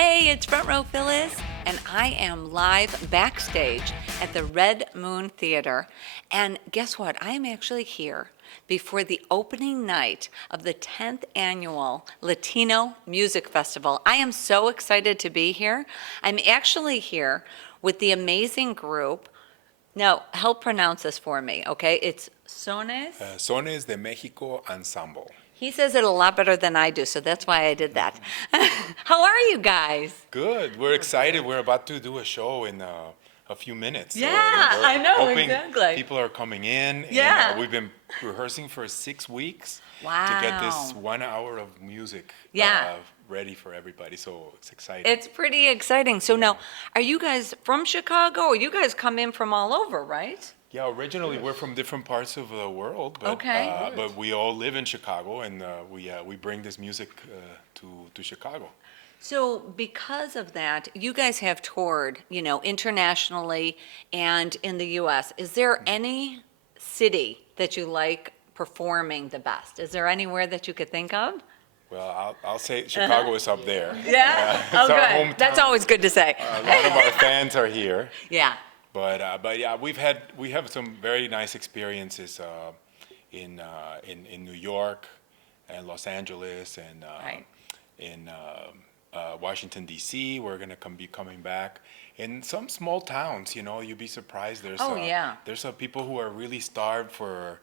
Hey, it's Front Row Phyllis, and I am live backstage at the Red Moon Theater. And guess what? I am actually here before the opening night of the 10th annual Latino Music Festival. I am so excited to be here. I'm actually here with the amazing group. Now, help pronounce this for me, okay? It's Sones. Sones de Mexico Ensemble. He says it a lot better than I do, so that's why I did that. How are you guys? Good. We're excited. We're about to do a show in a few minutes. Yeah, we're I know, hoping exactly. people are coming in. Yeah. And, we've been rehearsing for 6 weeks Wow. to get this 1 hour of music Yeah. ready for everybody. So it's exciting. It's pretty exciting. So now, are you guys from Chicago, or you guys come in from all over, right? Yeah, originally we're from different parts of the world, but Okay. but we all live in Chicago, and we bring this music to Chicago. So because of that, you guys have toured, internationally and in the U.S. Is there any city that you like performing the best? Is there anywhere that you could think of? Well, I'll say Chicago is up there. Yeah? It's Oh, our good. hometown. That's always good to say. A lot of our fans are here. Yeah. But yeah, we have some very nice experiences in New York and Los Angeles and Right. in Washington D.C. We're gonna be coming back. In some small towns, you'd be surprised. Oh, yeah. There's people who are really starved for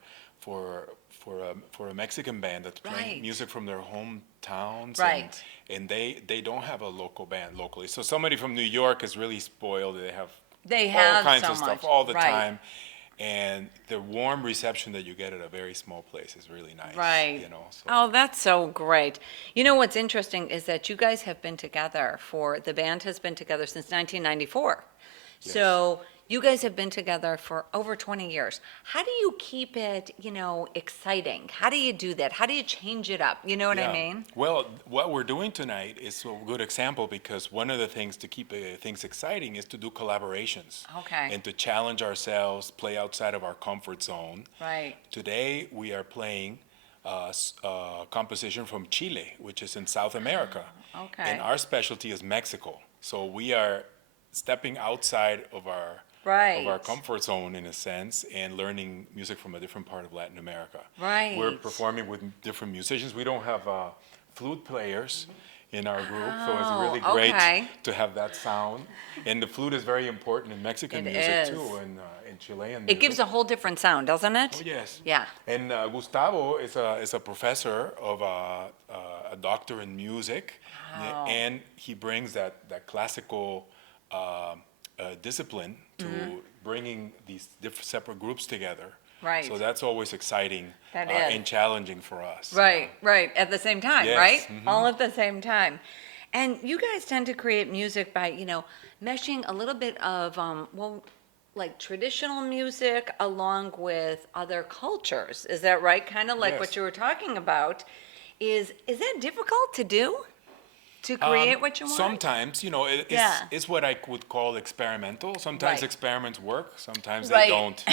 a Mexican band that's playing Right. music from their hometowns. Right. And they don't have a local band locally. So somebody from New York is really spoiled. They All have kinds so of stuff much. all the Right. time, and the warm reception that you get at a very small place is really nice. Right. So. Oh, that's so great. You know what's interesting is that you guys have been together the band has been together since 1994. Yes. So you guys have been together for over 20 years. How do you keep it, exciting? How do you do that? How do you change it up? You know what I Yeah. mean? Well, what we're doing tonight is a good example, because one of the things to keep things exciting is to do collaborations. Okay. And to challenge ourselves, play outside of our comfort zone. Right. Today we are playing a composition from Chile, which is in South America. Okay. And our specialty is Mexico. So we are stepping outside of our Right. comfort zone, in a sense, and learning music from a different part of Latin America. Right. We're performing with different musicians. We don't have flute players in our group, so it's really Oh, great okay. to have that sound. And the flute is very important in Mexican It music is. too, and in Chilean It music. gives a whole different sound, doesn't it? Oh, yes. Yeah. And Gustavo is a professor of a doctor in music, Wow. and he brings that classical discipline to bringing these separate groups together. Right. So that's always exciting That is. and challenging for us. Right, right, at the same time, Yes, right? mhm. All at the same time. And you guys tend to create music by, meshing a little bit of, like traditional music along with other cultures. Is that right? Kind of like Yes. what you were talking about. Is that difficult to do? To create what you want? Sometimes, Yeah. it's what I would call experimental. Sometimes Right. experiments work, sometimes Right. they don't.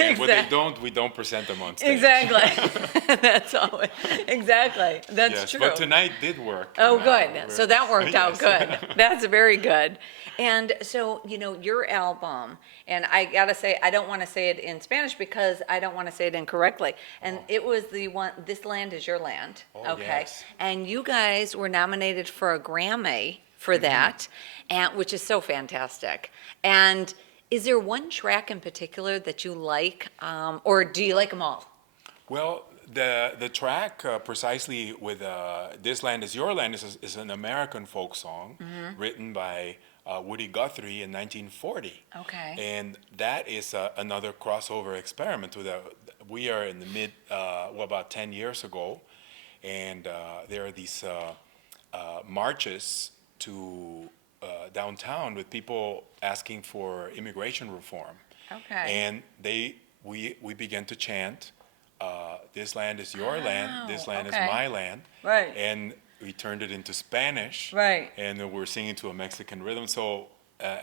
And what they Exact- don't, we don't present them on stage. Exactly. That's always, exactly. That's Yes, true. but tonight did work. Oh, and, good. we're- So that worked out Yes. good. That's very good. And so, your album, and I gotta say, I don't want to say it in Spanish because I don't want to say it incorrectly. And it was the one, This Land Is Your Land. Oh, Okay. yes. And you guys were nominated for a Grammy for that, and which is so fantastic. And is there one track in particular that you like, or do you like them all? Well, the track precisely with "This Land Is Your Land" is an American folk song written by Woody Guthrie in 1940. Okay. And that is another crossover experiment. We are in the about 10 years ago, and there are these marches to downtown with people asking for immigration reform. Okay. And we began to chant, "This land is your land, this land okay. is my land." Right. And we turned it into Spanish. Right. And then we're singing to a Mexican rhythm. So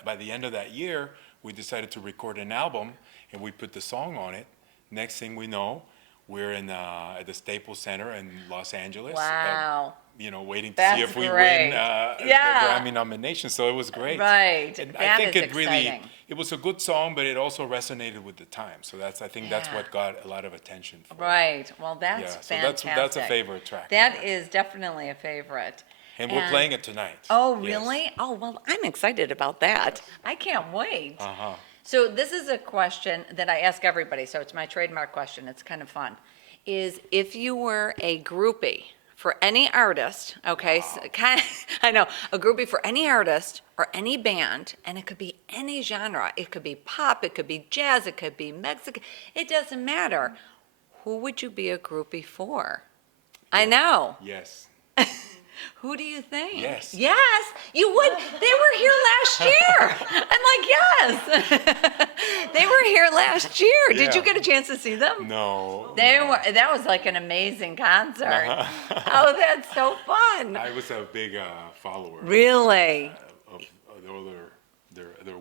by the end of that year, we decided to record an album, and we put the song on it. Next thing we know, we're at the Staples Center in Los Angeles. Wow. waiting to That's see if we great. win the Yeah. Grammy nomination. So it was great. Right. And I That think is it exciting. it was a good song, but it also resonated with the time. So I think that's Yeah. what got a lot of attention for it. Right. Well, Yeah, that's so fantastic. that's a favorite track. That for me. is definitely a favorite. And we're playing it tonight. Oh, Yes. really? Oh, well, I'm excited about that. I can't wait. Uh-huh. So this is a question that I ask everybody, so it's my trademark question. It's kind of fun. Is if you were a groupie for any artist, okay, so I know, a groupie for any artist or any band, and it could be any genre. It could be pop, it could be jazz, it could be Mexican. It doesn't matter. Who would you be a groupie for? I know. Yes. Who do you think? Yes. Yes, you would. They were here last year. I'm like, yes. They were here last year. Did you Yeah. get a chance to see them? No. They no. were. That was like an amazing concert. Uh-huh. Oh, that's so fun. I was a big follower Really? of all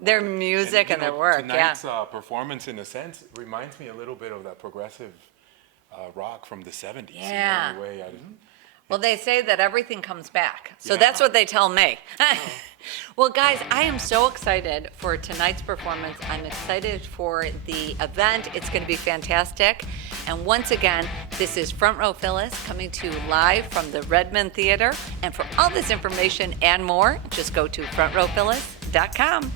Their work. music and their work, yeah. Tonight's performance, in a sense, reminds me a little bit of that progressive rock from the 70s. Yeah. In every way. Well, they say that everything comes back. So Yeah. that's what they tell me. Well, guys, I am so excited for tonight's performance. I'm excited for the event. It's going to be fantastic. And once again, this is Front Row Phyllis coming to you live from the Redmond Theater. And for all this information and more, just go to frontrowphyllis.com.